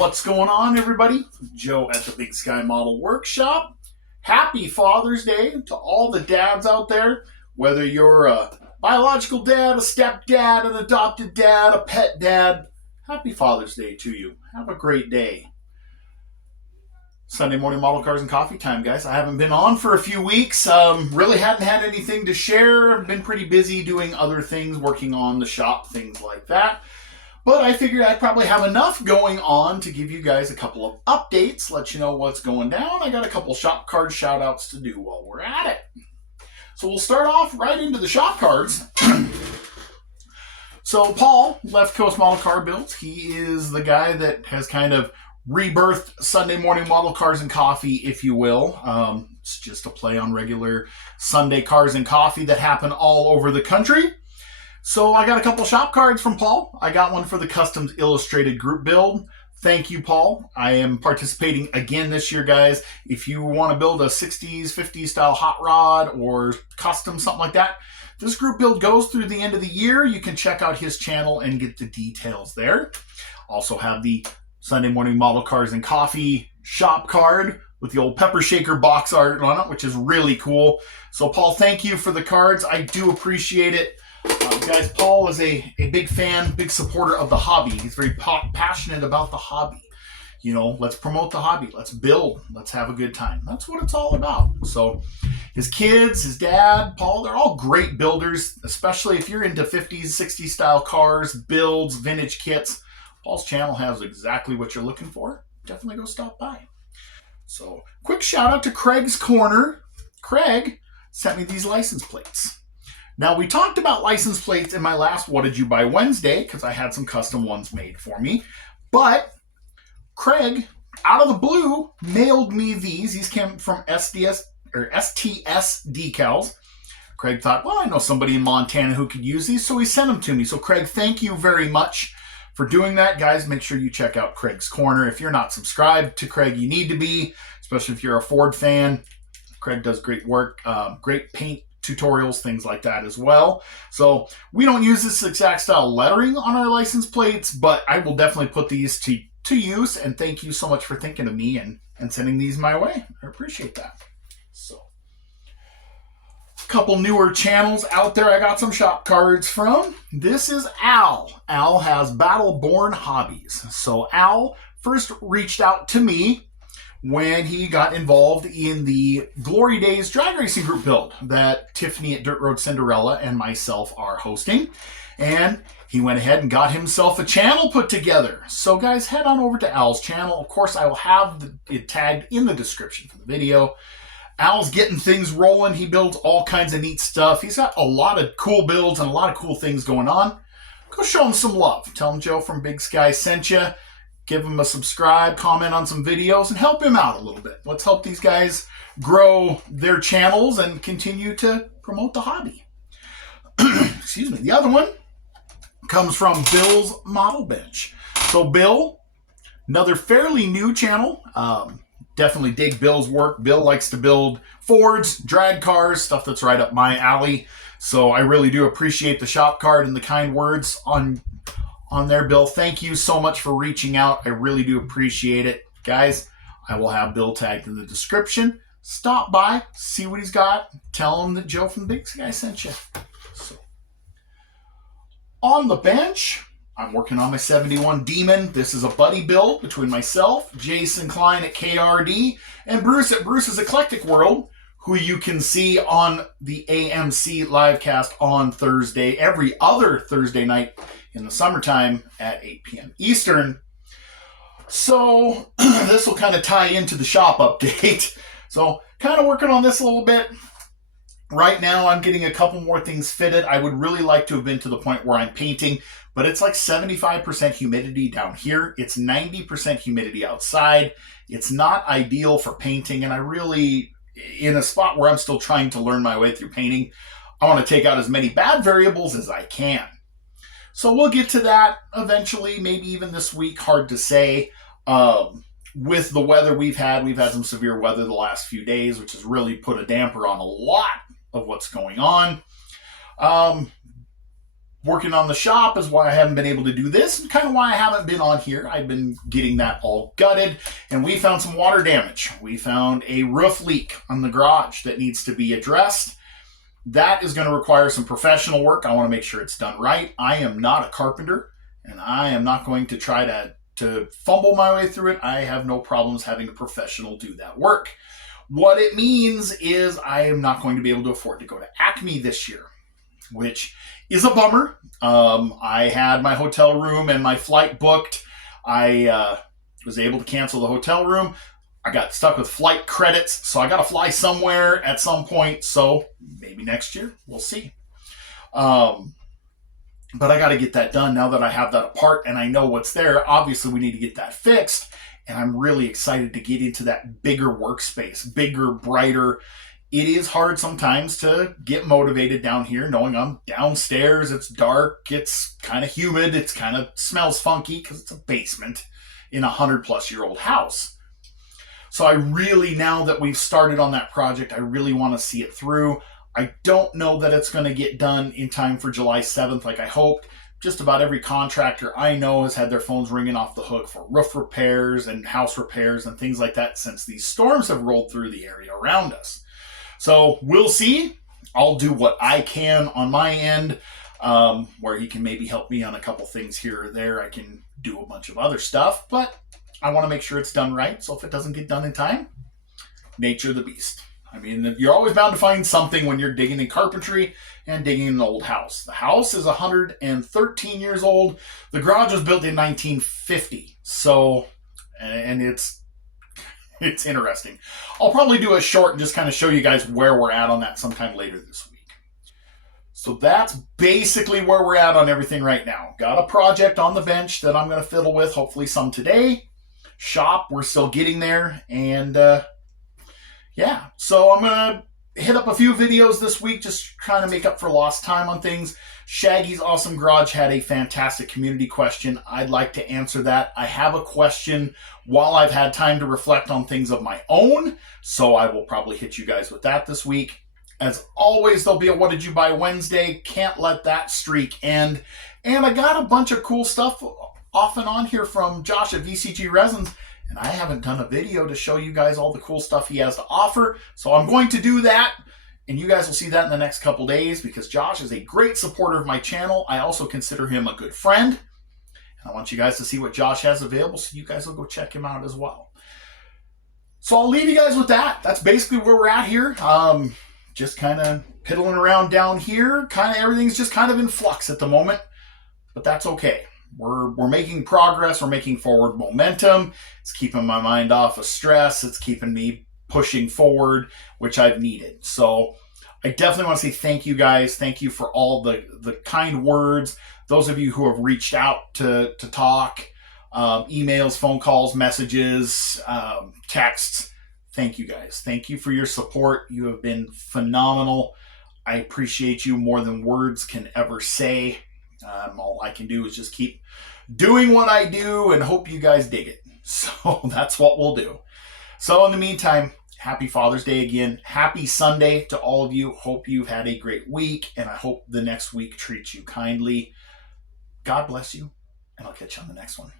What's going on, everybody? Joe at the Big Sky Model Workshop. Happy Father's Day to all the dads out there, whether you're a biological dad, a stepdad, an adopted dad, a pet dad. Happy Father's Day to you. Have a great day. Sunday morning model cars and coffee time, guys. I haven't been on for a few weeks. Really hadn't had anything to share. I've been pretty busy doing other things, working on the shop, things like that. But I figured I'd probably have enough going on to give you guys a couple of updates, let you know what's going down. I got a couple shop card shout outs to do while we're at it. So we'll start off right into the shop cards. So Paul, Left Coast Model Car Builds, he is the guy that has kind of rebirthed Sunday morning model cars and coffee, if you will. It's just a play on regular Sunday cars and coffee that happen all over the country. So I got a couple shop cards from Paul. I got one for the Customs Illustrated group build. Thank you, Paul. I am participating again this year, guys. If you want to build a 60s, 50s style hot rod or custom, something like that, this group build goes through the end of the year. You can check out his channel and get the details there. Also have the Sunday morning model cars and coffee shop card with the old pepper shaker box art on it, which is really cool. So Paul, thank you for the cards. I do appreciate it. Guys, Paul is a big fan, big supporter of the hobby. He's very passionate about the hobby. You know, let's promote the hobby. Let's build. Let's have a good time. That's what it's all about. So his kids, his dad, Paul, they're all great builders, especially if you're into 50s, 60s style cars, builds, vintage kits. Paul's channel has exactly what you're looking for. Definitely go stop by. So quick shout out to Craig's Corner. Craig sent me these license plates. Now, we talked about license plates in my last What Did You Buy Wednesday, because I had some custom ones made for me. But Craig, out of the blue, mailed me these. These came from STS decals. Craig thought, well, I know somebody in Montana who could use these, so he sent them to me. So, Craig, thank you very much for doing that. Guys, make sure you check out Craig's Corner. If you're not subscribed to Craig, you need to be, especially if you're a Ford fan. Craig does great work, great paint tutorials, things like that as well. So we don't use this exact style lettering on our license plates, but I will definitely put these to use, and thank you so much for thinking of me and sending these my way. I appreciate that. So a couple newer channels out there I got some shop cards from. This is Al. Al has Battleborn Hobbies. So Al first reached out to me when he got involved in the Glory Days drag racing group build that Tiffany at Dirt Road Cinderella and myself are hosting. And he went ahead and got himself a channel put together. So guys, head on over to Al's channel. Of course, I will have it tagged in the description for the video. Al's getting things rolling. He builds all kinds of neat stuff. He's got a lot of cool builds and a lot of cool things going on. Go show him some love. Tell him Joe from Big Sky sent you. Give him a subscribe, comment on some videos, and help him out a little bit. Let's help these guys grow their channels and continue to promote the hobby. Excuse me. The other one comes from Bill's Model Bench. So Bill, another fairly new channel. Definitely dig Bill's work. Bill likes to build Fords, drag cars, stuff that's right up my alley. So I really do appreciate the shop card and the kind words on there, Bill. Thank you so much for reaching out. I really do appreciate it. Guys, I will have Bill tagged in the description. Stop by, see what he's got. Tell him that Joe from Big Sky sent you. So, on the bench, I'm working on my 71 Demon. This is a buddy build between myself, Jason Klein at KRD, and Bruce at Bruce's Eclectic-World, who you can see on the AMC livecast on Thursday, every other Thursday night in the summertime at 8 p.m. Eastern. So this will kind of tie into the shop update. So kind of working on this a little bit. Right now I'm getting a couple more things fitted. I would really like to have been to the point where I'm painting, but it's like 75% humidity down here. It's 90% humidity outside. It's not ideal for painting, and I really, in a spot where I'm still trying to learn my way through painting, I want to take out as many bad variables as I can. So we'll get to that eventually, maybe even this week, hard to say. With the weather we've had some severe weather the last few days, which has really put a damper on a lot of what's going on. working on the shop is why I haven't been able to do this, and kind of why I haven't been on here. I've been getting that all gutted, and we found some water damage. We found a roof leak on the garage that needs to be addressed. That is going to require some professional work. I want to make sure it's done right. I am not a carpenter, and I am not going to try to fumble my way through it. I have no problems having a professional do that work. What it means is I am not going to be able to afford to go to Acme this year, which is a bummer. I had my hotel room and my flight booked. I was able to cancel the hotel room. I got stuck with flight credits, so I got to fly somewhere at some point. So maybe next year, we'll see. But I got to get that done now that I have that apart and I know what's there. Obviously, we need to get that fixed. And I'm really excited to get into that bigger workspace, bigger, brighter. It is hard sometimes to get motivated down here, knowing I'm downstairs. It's dark. It's kind of humid. It's kind of smells funky because it's a basement in a 100-plus-year-old house. So I really, now that we've started on that project, I really want to see it through. I don't know that it's going to get done in time for July 7th like I hoped. Just about every contractor I know has had their phones ringing off the hook for roof repairs and house repairs and things like that since these storms have rolled through the area around us. So we'll see. I'll do what I can on my end, where he can maybe help me on a couple things here or there. I can do a bunch of other stuff, but I want to make sure it's done right. So if it doesn't get done in time, nature of the beast. I mean, you're always bound to find something when you're digging in carpentry and digging in an old house. The house is 113 years old. The garage was built in 1950. So, and it's interesting. I'll probably do a short and just kind of show you guys where we're at on that sometime later this week. So that's basically where we're at on everything right now. Got a project on the bench that I'm going to fiddle with, hopefully some today. Shop, we're still getting there. And yeah, so I'm going to hit up a few videos this week, just trying to make up for lost time on things. Shaggy's Awesome Garage had a fantastic community question. I'd like to answer that. I have a question while I've had time to reflect on things of my own, so I will probably hit you guys with that this week. As always, there'll be a What Did You Buy Wednesday. Can't let that streak end. And I got a bunch of cool stuff off and on here from Josh at VCG Resins, and I haven't done a video to show you guys all the cool stuff he has to offer, so I'm going to do that, and you guys will see that in the next couple days because Josh is a great supporter of my channel. I also consider him a good friend, and I want you guys to see what Josh has available, so you guys will go check him out as well. So I'll leave you guys with that. That's basically where we're at here. Just kind of piddling around down here. Kind of everything's just kind of in flux at the moment, but that's okay. We're making progress. We're making forward momentum. It's keeping my mind off of stress. It's keeping me pushing forward, which I've needed. So I definitely want to say thank you guys. Thank you for all the kind words. Those of you who have reached out to talk, emails, phone calls, messages, texts. Thank you guys. Thank you for your support. You have been phenomenal. I appreciate you more than words can ever say. All I can do is just keep doing what I do and hope you guys dig it. So that's what we'll do. So in the meantime, happy Father's Day again. Happy Sunday to all of you. Hope you've had a great week, and I hope the next week treats you kindly. God bless you, and I'll catch you on the next one.